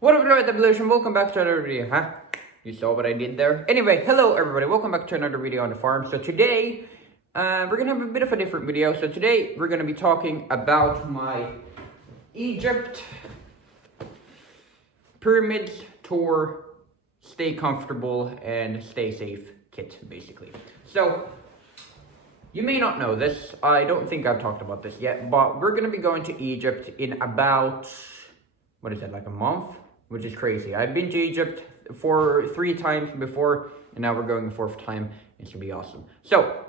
What up, everybody? Evolution. Welcome back to another video, huh? You saw what I did there? Anyway, hello everybody. Welcome back to another video on the farm. So today, we're gonna have a bit of a different video. So today, we're gonna be talking about my Egypt Pyramids Tour Stay Comfortable and Stay Safe kit, basically. So, you may not know this. I don't think I've talked about this yet, but we're gonna be going to Egypt in about, what is it, like a month? Which is crazy. I've been to Egypt for 3 times before, and now we're going the 4th time. It's gonna be awesome. So,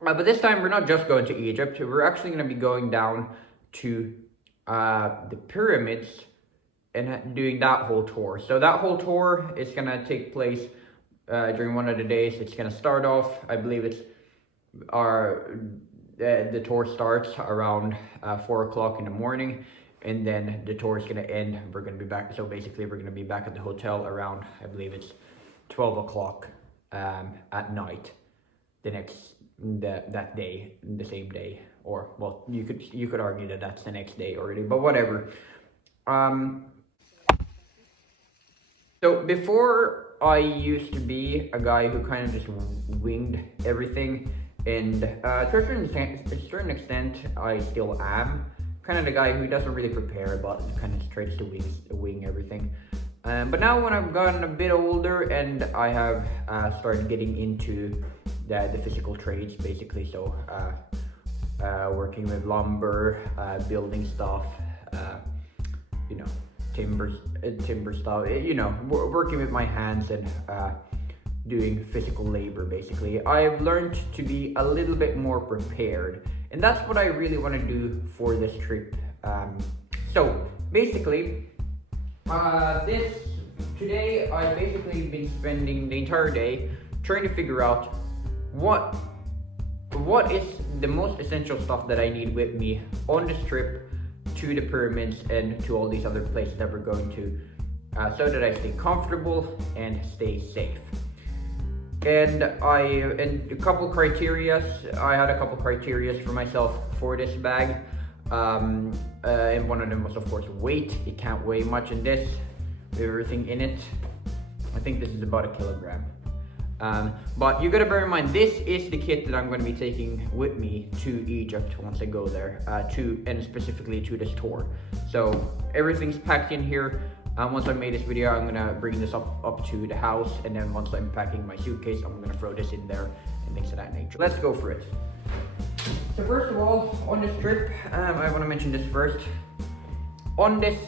but this time we're not just going to Egypt. We're actually gonna be going down to the pyramids and doing that whole tour. So that whole tour is gonna take place during one of the days. It's gonna start off, I believe it's the tour starts around 4 o'clock in the morning. And then the tour is going to end. We're going to be back. So basically, we're going to be back at the hotel around, I believe it's 12 o'clock at night. That day, the same day, or well, you could argue that that's the next day already, but whatever. So before, I used to be a guy who kind of just winged everything, and to a certain extent, I still am. Kind of the guy who doesn't really prepare, but kind of tries to wing everything. But now when I've gotten a bit older and I have started getting into the physical trades, basically, so working with lumber, building stuff, timber stuff, working with my hands and doing physical labor, basically, I've learned to be a little bit more prepared. And that's what I really want to do for this trip. So basically, today I've basically been spending the entire day trying to figure out what is the most essential stuff that I need with me on this trip to the pyramids and to all these other places that we're going to, so that I stay comfortable and stay safe. And I had a couple criterias for myself for this bag. And one of them was, of course, weight. It can't weigh much in this, with everything in it. I think this is about 1 kilogram. But you gotta bear in mind, this is the kit that I'm gonna be taking with me to Egypt once I go there, and specifically to this tour. So everything's packed in here. Once I made this video, I'm gonna bring this up to the house, and then once I'm packing my suitcase, I'm gonna throw this in there and things of that nature. Let's go for it. So first of all, on this trip, I want to mention this first. On this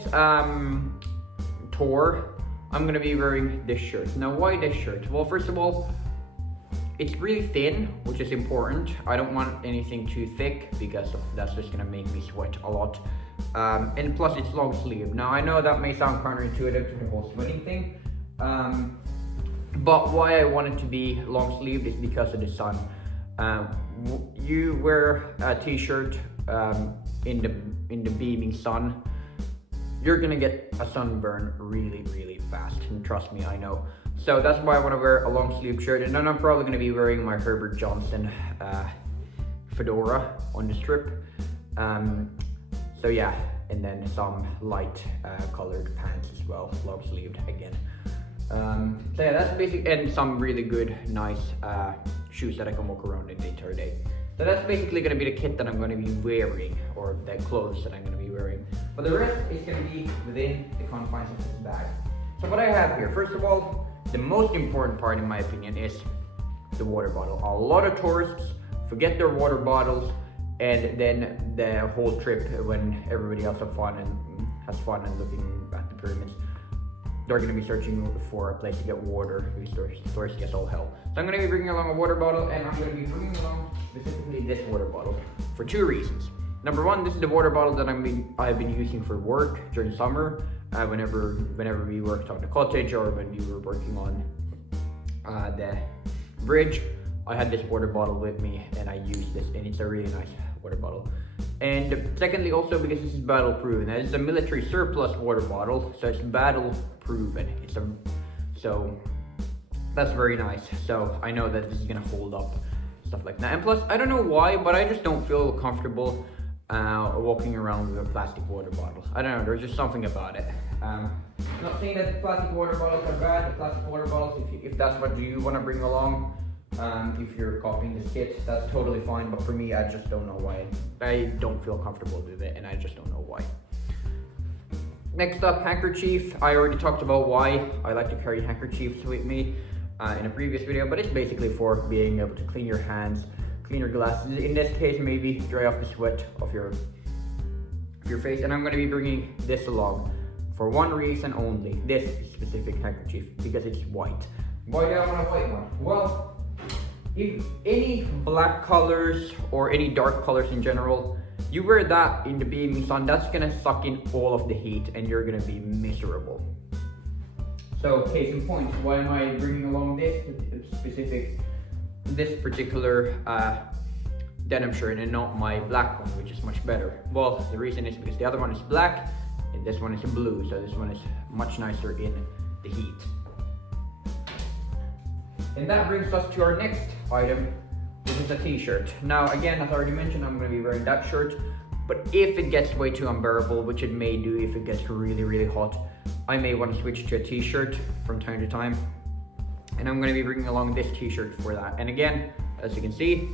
tour, I'm gonna be wearing this shirt. Now, why this shirt? Well, first of all, it's really thin, which is important. I don't want anything too thick because that's just gonna make me sweat a lot. And plus it's long sleeve. Now I know that may sound counterintuitive to the whole sweating thing, but why I want it to be long sleeved is because of the sun. You wear a t-shirt in the beaming sun, you're gonna get a sunburn really fast, and trust me, I know. So that's why I want to wear a long sleeve shirt, and then I'm probably gonna be wearing my Herbert Johnson fedora on this trip. So yeah, and then some light colored pants as well, long sleeved again. So yeah, that's basic, and some really good, nice shoes that I can walk around in the entire day. So that's basically gonna be the kit that I'm gonna be wearing, or the clothes that I'm gonna be wearing. But the rest is gonna be within the confines of this bag. So what I have here, first of all, the most important part in my opinion is the water bottle. A lot of tourists forget their water bottles, and then the whole trip, when everybody else has fun and looking at the pyramids, they're going to be searching for a place to get water because tourists get all hell. So I'm going to be bringing along a water bottle, and I'm going to be bringing along specifically this water bottle for 2 reasons. Number one, this is the water bottle that I've been using for work during summer, whenever we worked on the cottage or when we were working on the bridge. I had this water bottle with me, and I used this, and it's a really nice water bottle. And secondly, also because this is battle proven. Now, this is a military surplus water bottle, so it's battle proven. So that's very nice. So I know that this is gonna hold up, stuff like that. And plus, I don't know why, but I just don't feel comfortable walking around with a plastic water bottle. I don't know, there's just something about it. Not saying that the plastic water bottles are bad. The plastic water bottles, if that's what you want to bring along, if you're copying this kit, that's totally fine. But for me, I just don't know why. I don't feel comfortable with it, and I just don't know why. Next up, handkerchief. I already talked about why I like to carry handkerchiefs with me in a previous video, but it's basically for being able to clean your hands, clean your glasses. In this case, maybe dry off the sweat of your face. And I'm going to be bringing this along for one reason only, this specific handkerchief, because it's white. Why do I want a white one? Well, if any black colors or any dark colors in general, you wear that in the beaming sun, that's gonna suck in all of the heat and you're gonna be miserable. So case in point, why am I bringing along this particular denim shirt and not my black one, which is much better? Well, the reason is because the other one is black and this one is blue, so this one is much nicer in the heat. And that brings us to our next item, which is a t-shirt. Now again, as I already mentioned, I'm going to be wearing that shirt, but if it gets way too unbearable, which it may do if it gets really, really hot, I may want to switch to a t-shirt from time to time. And I'm going to be bringing along this t-shirt for that. And again, as you can see,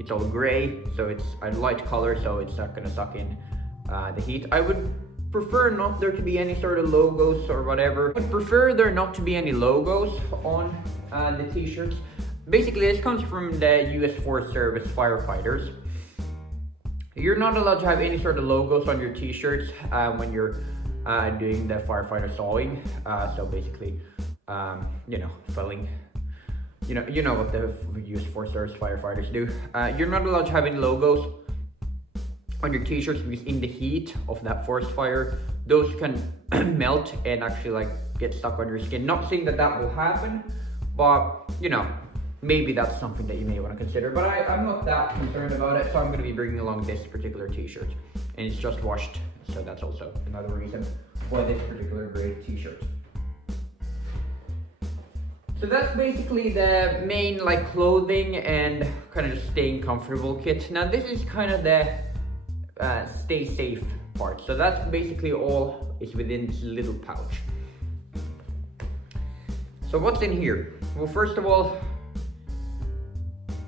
it's all gray, so it's a light color, so it's not going to suck in the heat. I would prefer not there to be any sort of logos or whatever. I would prefer there not to be any logos on the t-shirts. Basically, this comes from the US Forest Service firefighters. You're not allowed to have any sort of logos on your t-shirts when you're doing the firefighter sawing. So basically, felling. You know what the US Forest Service firefighters do. You're not allowed to have any logos on your t-shirts because in the heat of that forest fire, those can melt and actually get stuck on your skin. Not saying that will happen, but maybe that's something that you may want to consider. But I'm not that concerned about it, so I'm going to be bringing along this particular t-shirt, and it's just washed, so that's also another reason why this particular gray t-shirt. So that's basically the main clothing and kind of just staying comfortable kit. Now this is kind of the stay safe part. So that's basically all is within this little pouch. So what's in here? Well, first of all,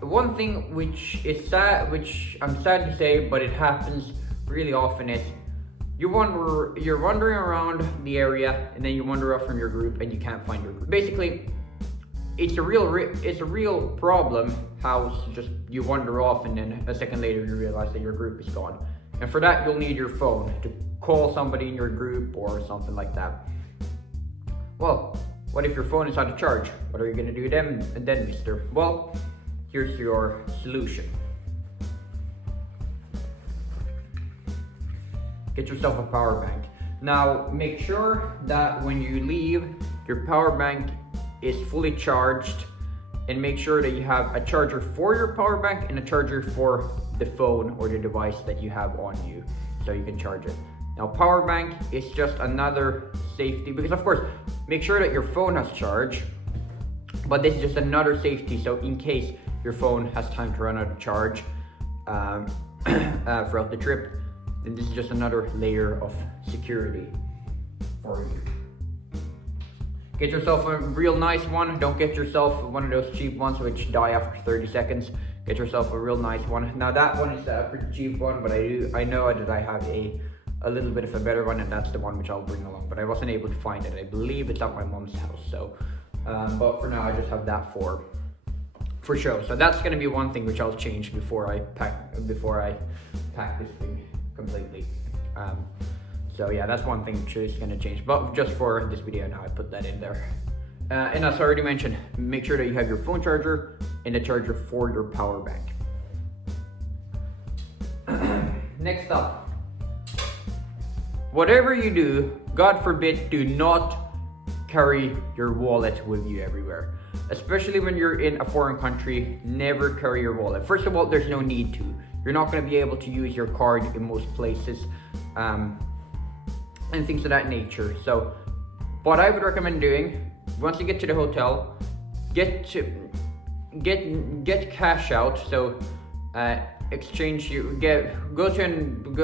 one thing which is sad, which I'm sad to say, but it happens really often, is you're wandering around the area and then you wander off from your group and you can't find your group. Basically, it's a real problem how just you wander off and then a second later you realize that your group is gone. And for that, you'll need your phone to call somebody in your group or something like that. Well, what if your phone is out of charge? What are you gonna do then, mister? Well, here's your solution. Get yourself a power bank. Now, make sure that when you leave, your power bank is fully charged, and make sure that you have a charger for your power bank and a charger for the phone or the device that you have on you, so you can charge it. Now, power bank is just another safety, because of course, make sure that your phone has charge, but this is just another safety, so in case your phone has time to run out of charge throughout the trip, then this is just another layer of security for you. Get yourself a real nice one. Don't get yourself one of those cheap ones which die after 30 seconds. Get yourself a real nice one. Now that one is a pretty cheap one, but I know that I have a little bit of a better one, and that's the one which I'll bring along. But I wasn't able to find it. I believe it's at my mom's house. So, but for now I just have that for show. So that's gonna be one thing which I'll change before I pack this thing completely. So yeah, that's one thing which is gonna change, but just for this video now, I put that in there. And as I already mentioned, make sure that you have your phone charger and a charger for your power bank. Next up, whatever you do, God forbid, do not carry your wallet with you everywhere. Especially when you're in a foreign country, never carry your wallet. First of all, there's no need to. You're not gonna be able to use your card in most places. And things of that nature. So what I would recommend doing, once you get to the hotel, get cash out. So exchange, you go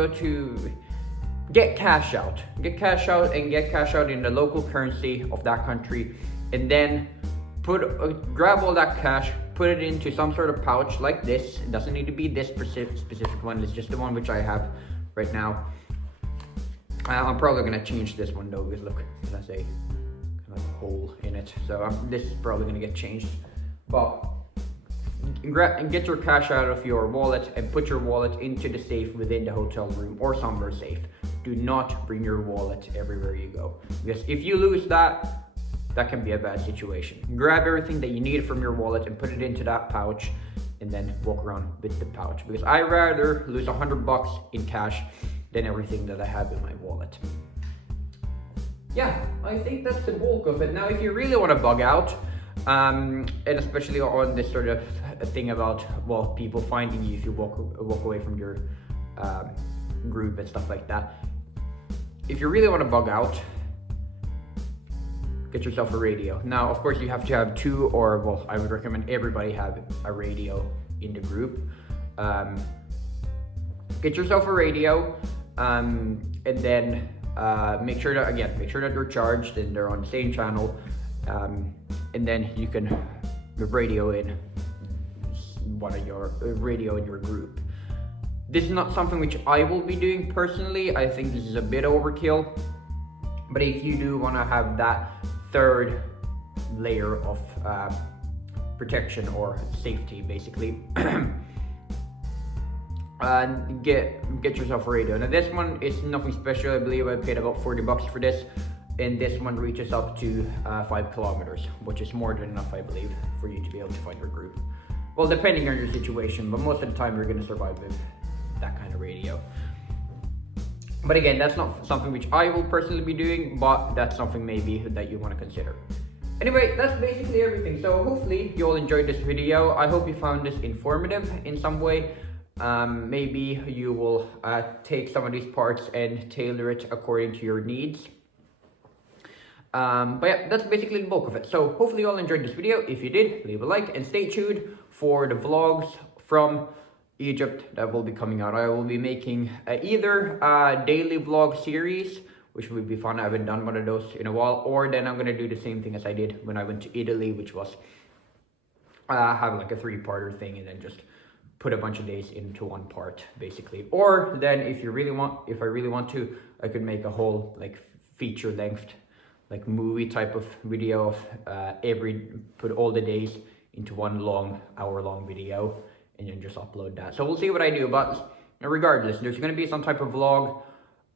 to get cash out and get cash out in the local currency of that country, and then grab all that cash, put it into some sort of pouch like this. It doesn't need to be this specific one, it's just the one which I have right now. I'm probably gonna change this one though, because look, there's a kind of hole in it, so this is probably gonna get changed. But get your cash out of your wallet and put your wallet into the safe within the hotel room or somewhere safe. Do not bring your wallet everywhere you go, because if you lose that can be a bad situation. Grab everything that you need from your wallet and put it into that pouch, and then walk around with the pouch, because I rather lose $100 in cash than everything that I have in my wallet. Yeah, I think that's the bulk of it. Now, if you really want to bug out, and especially on this sort of thing about, well, people finding you if you walk away from your group and stuff like that. If you really want to bug out, get yourself a radio. Now, of course, you have to have two, or well, I would recommend everybody have a radio in the group. Get yourself a radio, and then make sure that they're charged and they're on the same channel, and then you can radio in one of your radio in your group. This is not something which I will be doing personally. I think this is a bit overkill, but if you do want to have that third layer of protection or safety, basically, get yourself a radio. Now, this one is nothing special. I believe I paid about $40 for this, and this one reaches up to 5 kilometers, which is more than enough, I believe, for you to be able to find your group. Well, depending on your situation, but most of the time you're going to survive with that kind of radio. But again, that's not something which I will personally be doing, but that's something maybe that you want to consider. Anyway, that's basically everything. So hopefully you all enjoyed this video. I hope you found this informative in some way. Maybe you will take some of these parts and tailor it according to your needs. But yeah, that's basically the bulk of it. So hopefully you all enjoyed this video. If you did, leave a like and stay tuned for the vlogs from Egypt that will be coming out. I will be making either a daily vlog series, which would be fun. I haven't done one of those in a while, or then I'm gonna do the same thing as I did when I went to Italy, which was have like a 3-parter thing, and then just put a bunch of days into one part, basically. Or then if I really want to, I could make a whole like feature length, like movie type of video of put all the days into one hour-long video, and then just upload that. So we'll see what I do, but regardless, there's going to be some type of vlog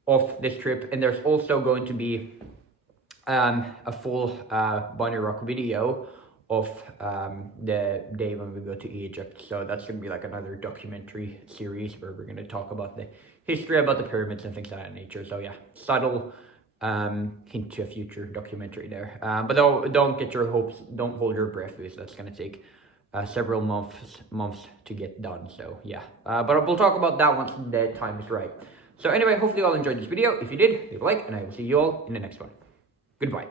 of this trip, and there's also going to be a full Bunny Rock video of the day when we go to Egypt. So that's going to be like another documentary series where we're going to talk about the history about the pyramids and things of that nature. So yeah, subtle hint to a future documentary there. But don't hold your breath, because that's going to take several months to get done. So yeah, but we'll talk about that once the time is right. So anyway, hopefully you all enjoyed this video. If you did, leave a like, and I will see you all in the next one. Goodbye.